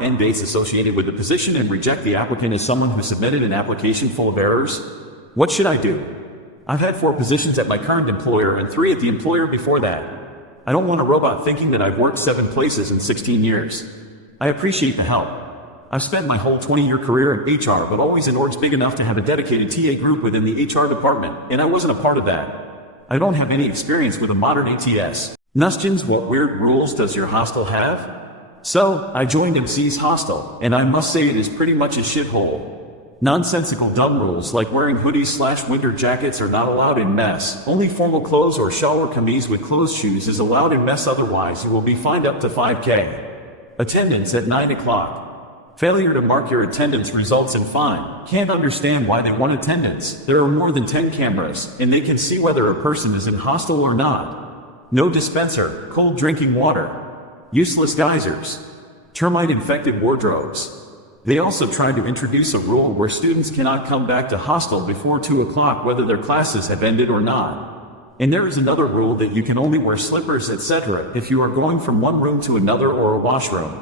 hard end dates associated with the position and reject the applicant as someone who submitted an application full of errors? What should I do? I've had 4 positions at my current employer and 3 at the employer before that. I don't want a robot thinking that I've worked 7 places in 16 years. I appreciate the help. I've spent my whole 20-year career in HR, but always in orgs big enough to have a dedicated TA group within the HR department, and I wasn't a part of that. I don't have any experience with a modern ATS. Nustins, what weird rules does your hostel have? So, I joined MC's hostel, and I must say it is pretty much a shithole. Nonsensical dumb rules like wearing hoodies/winter jackets are not allowed in mess. Only formal clothes or shawl or camise with closed shoes is allowed in mess, otherwise you will be fined up to 5K. Attendance at 9 o'clock. Failure to mark your attendance results in fine. Can't understand why they want attendance. There are more than 10 cameras, and they can see whether a person is in hostel or not. No dispenser, cold drinking water. Useless geysers. Termite-infected wardrobes. They also tried to introduce a rule where students cannot come back to hostel before 2 o'clock whether their classes have ended or not. And there is another rule that you can only wear slippers, etc. if you are going from one room to another or a washroom.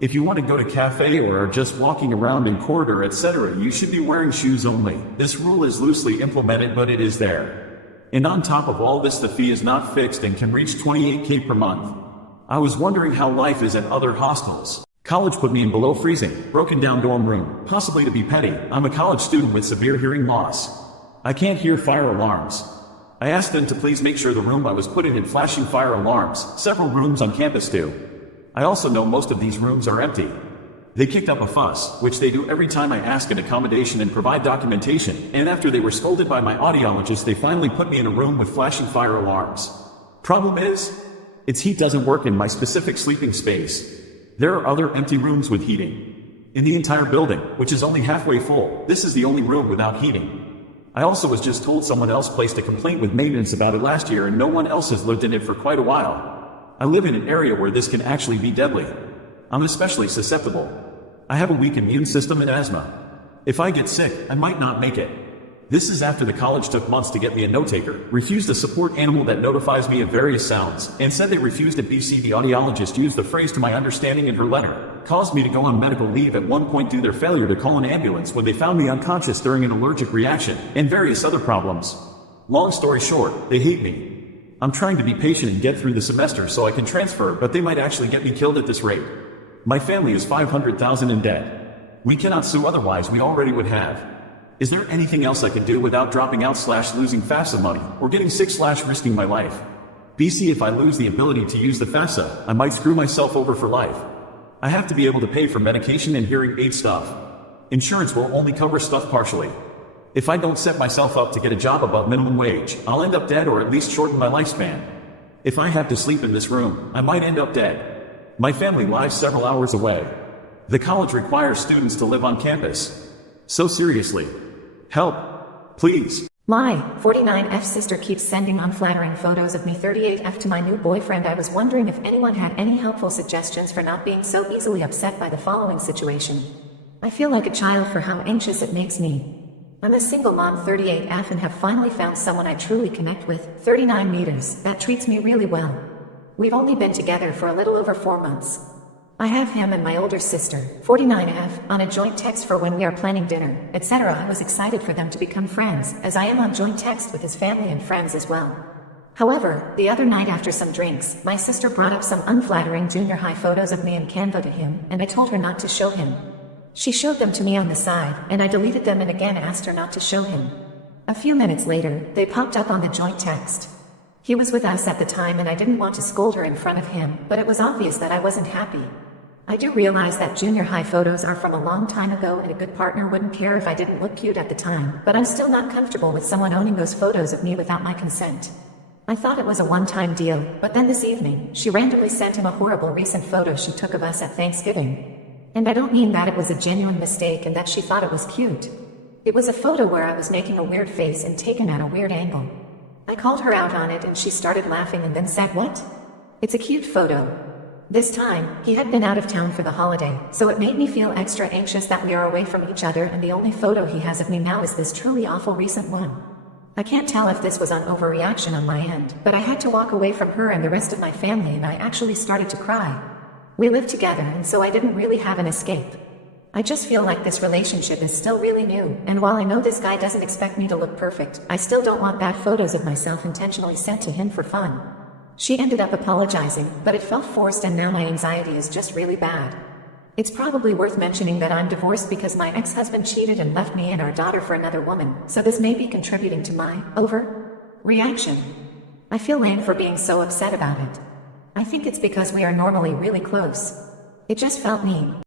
If you want to go to cafe or are just walking around in corridor, etc., you should be wearing shoes only. This rule is loosely implemented, but it is there. And on top of all this, the fee is not fixed and can reach 28K per month. I was wondering how life is at other hostels. College put me in below freezing, broken down dorm room, possibly to be petty. I'm a college student with severe hearing loss. I can't hear fire alarms. I asked them to please make sure the room I was put in had flashing fire alarms. Several rooms on campus do. I also know most of these rooms are empty. They kicked up a fuss, which they do every time I ask an accommodation and provide documentation, and after they were scolded by my audiologist, they finally put me in a room with flashing fire alarms. Problem is, its heat doesn't work in my specific sleeping space. There are other empty rooms with heating. In the entire building, which is only halfway full, this is the only room without heating. I also was just told someone else placed a complaint with maintenance about it last year and no one else has lived in it for quite a while. I live in an area where this can actually be deadly. I'm especially susceptible. I have a weak immune system and asthma. If I get sick, I might not make it. This is after the college took months to get me a note-taker, refused a support animal that notifies me of various sounds, and said they refused at BC. The audiologist used the phrase "to my understanding" in her letter, caused me to go on medical leave at one point due to their failure to call an ambulance when they found me unconscious during an allergic reaction, and various other problems. Long story short, they hate me. I'm trying to be patient and get through the semester so I can transfer, but they might actually get me killed at this rate. My family is $500,000 in debt. We cannot sue, otherwise we already would have. Is there anything else I can do without dropping out / losing FAFSA money, or getting sick / risking my life? BC, if I lose the ability to use the FAFSA, I might screw myself over for life. I have to be able to pay for medication and hearing aid stuff. Insurance will only cover stuff partially. If I don't set myself up to get a job above minimum wage, I'll end up dead or at least shorten my lifespan. If I have to sleep in this room, I might end up dead. My family lives several hours away. The college requires students to live on campus. So seriously. Help. Please. My 49F sister keeps sending unflattering photos of me 38F to my new boyfriend. I was wondering if anyone had any helpful suggestions for not being so easily upset by the following situation. I feel like a child for how anxious it makes me. I'm a single mom 38F and have finally found someone I truly connect with 39 meters that treats me really well. We've only been together for a little over 4 months. I have him and my older sister, 49F, on a joint text for when we are planning dinner, etc. I was excited for them to become friends, as I am on joint text with his family and friends as well. However, the other night after some drinks, my sister brought up some unflattering junior high photos of me in Canva to him, and I told her not to show him. She showed them to me on the side, and I deleted them and again asked her not to show him. A few minutes later, they popped up on the joint text. He was with us at the time and I didn't want to scold her in front of him, but it was obvious that I wasn't happy. I do realize that junior high photos are from a long time ago and a good partner wouldn't care if I didn't look cute at the time, but I'm still not comfortable with someone owning those photos of me without my consent. I thought it was a one-time deal, but then this evening, she randomly sent him a horrible recent photo she took of us at Thanksgiving. And I don't mean that it was a genuine mistake and that she thought it was cute. It was a photo where I was making a weird face and taken at a weird angle. I called her out on it and she started laughing and then said, "What? It's a cute photo." This time, he had been out of town for the holiday, so it made me feel extra anxious that we are away from each other and the only photo he has of me now is this truly awful recent one. I can't tell if this was an overreaction on my end, but I had to walk away from her and the rest of my family and I actually started to cry. We live together, and so I didn't really have an escape. I just feel like this relationship is still really new, and while I know this guy doesn't expect me to look perfect, I still don't want bad photos of myself intentionally sent to him for fun. She ended up apologizing, but it felt forced, and now my anxiety is just really bad. It's probably worth mentioning that I'm divorced because my ex-husband cheated and left me and our daughter for another woman, so this may be contributing to my overreaction. I feel lame for being so upset about it. I think it's because we are normally really close. It just felt mean.